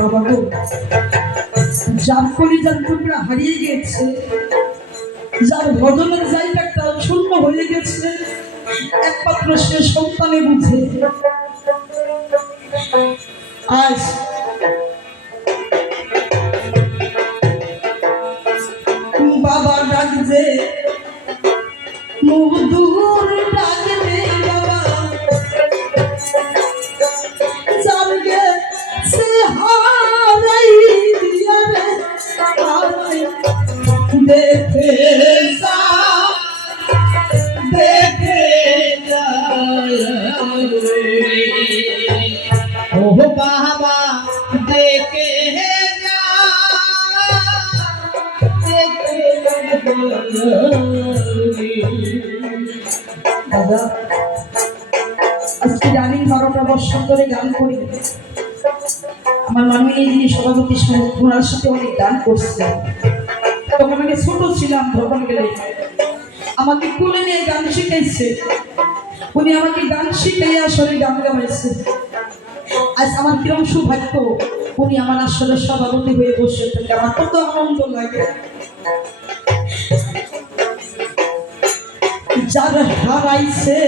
বাবা গো, যার কলিজার টুকরা হারিয়ে গিয়েছে, যার ভজনের জায়গাটা শূন্য হয়ে গেছে, একমাত্র সে সন্তানে বুঝে। আজ বাবা ডাকছে, মধুর ডাকবে বাবা, যারগে সে হারাই দিয়ারে হারাই দেখে যা দেখে যায় ও বাবা দেখে যা দেখে দাদা আজকে রানিং 12টা বছর ধরে গান করি। আমার মাননীয় যিনি সভাপতি ওনার সাথে অনেক গান করছে। তখন আমি ছোট ছিলাম, ভ্রমণ গেলে আমাকে কুলে নিয়ে গান শিখাইছে। উনি আমাকে গান শিখাই আসলে গান গাইছে। আজ আমার কিরম সৌভাগ্য, উনি আমার আসলে সভাপতি হয়ে বসে থাকে, আমার কত আনন্দ লাগে। যার হারাইছে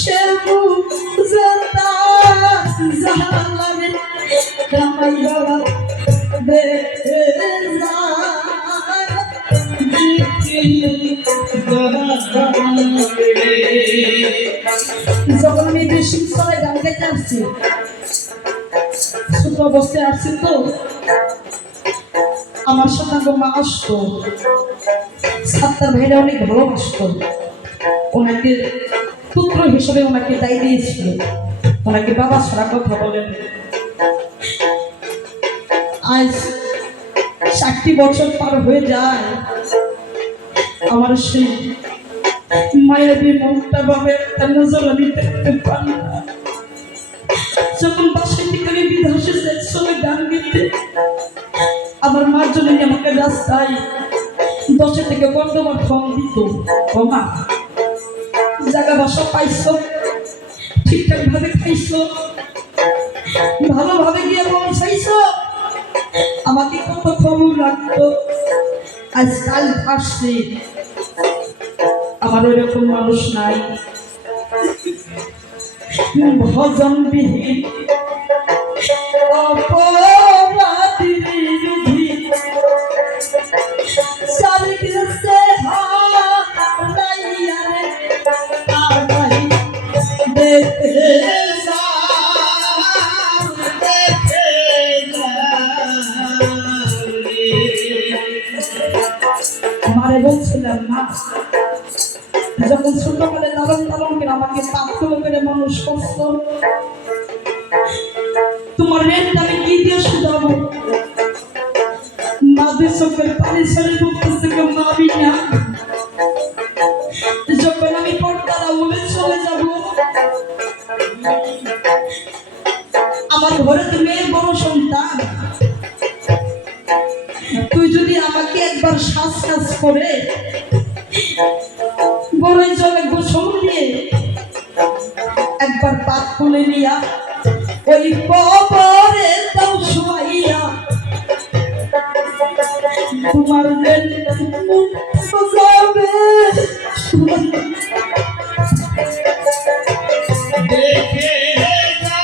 সে বুঝে তার জালালে কামাই বাবা দেখে যখন আমি বেশি করে গান গাইতে আসছি, ছোট অবস্থায় আসছি তো আমার সাথে মা আসতো, সাত্তার ভাইরা অনেক ভালোবাসতো। ওনাকে পুত্র হিসেবে ওনাকে দায় দিয়েছিল, ওনাকে বাবা ছাড়া কথা বলেন। আজ 60 বছর পার হয়ে যায়, আমার সেই মায়াবী মনটা ভাবে একটা নজর আমি দেখতে পারি না। যখন বাসায় থেকে আমি বিদেশে চলে গান গেতে, আমার মার জন্য আমাকে রাস্তায় 10 থেকে 15 বার ফোন দিত, ও মা জায়গা বাসা পাইছো, ঠিকঠাক ভাবে খাইছো, ভালোভাবে গিয়ে পৌঁছাইছো, আমাকে কত খবর লাগতো। আজকাল আসছে আমার ওইরকম মানুষ নাই, ভজন বিহীন অপরাধীর বিধি চালিয়েছে হারাইয়া রে হারাই দেখে যা দেখে মারে বলছিলাম না, যখন ছোটবেলায় লালন পালন করে আমাকে পাত্র করে মানুষ করছো, তোমার রেন্ট আমি কি দিয়ে শুধাবো? মাদের চোখের পানি ছেড়ে ঢুকতেছে কেউ মাবি না। যখন আমি পর্দারা বলে চলে যাব, আমার ঘরে তো মেয়ের বড় সন্তান, তুই যদি আমাকে একবার শ্বাস শ্বাস করে বড়ই জলে গোসল দিয়ে একবার পাত তুলে নিয়া ওই কবরে দাও শোয়াইয়া, তোমার যাবে দেখে যা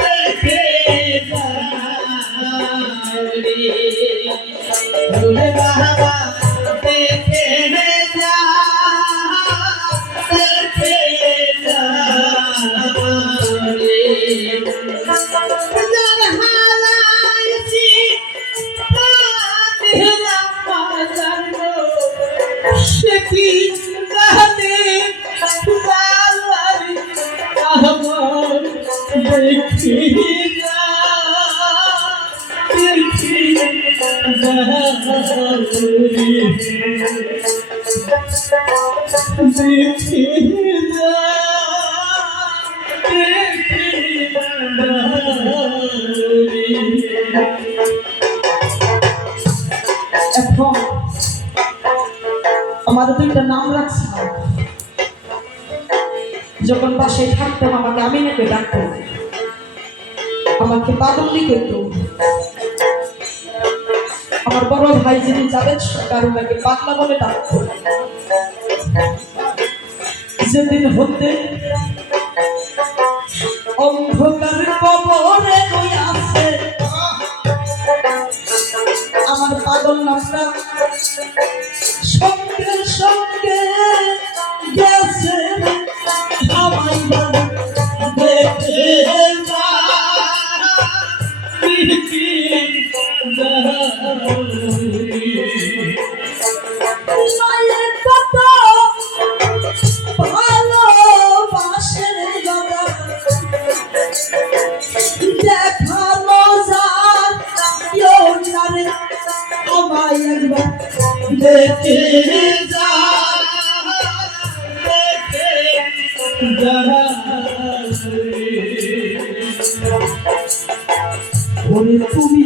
দেখে যা বাবা দেখে যা দেখে যা আমার দুইটা নাম রাখছে। যখন বাসায় থাকতাম আমাকে আমি নেবে ডাকতো, আমাকে পাগলি করত। আমার বড় ভাই যিনি যাবেন সরকার ওনাকে পাগলা বলে ডাকতো। যেদিন হতে অন্ধকার কবরে আছে আমার পাগল নামটা সঙ্গে সঙ্গে গেছে আমায় দেখে মায়ের কত ভালোবাসে দাদা দেখানো যায় আমায় একবার দেখে যা দেখে যা ওরে তুমি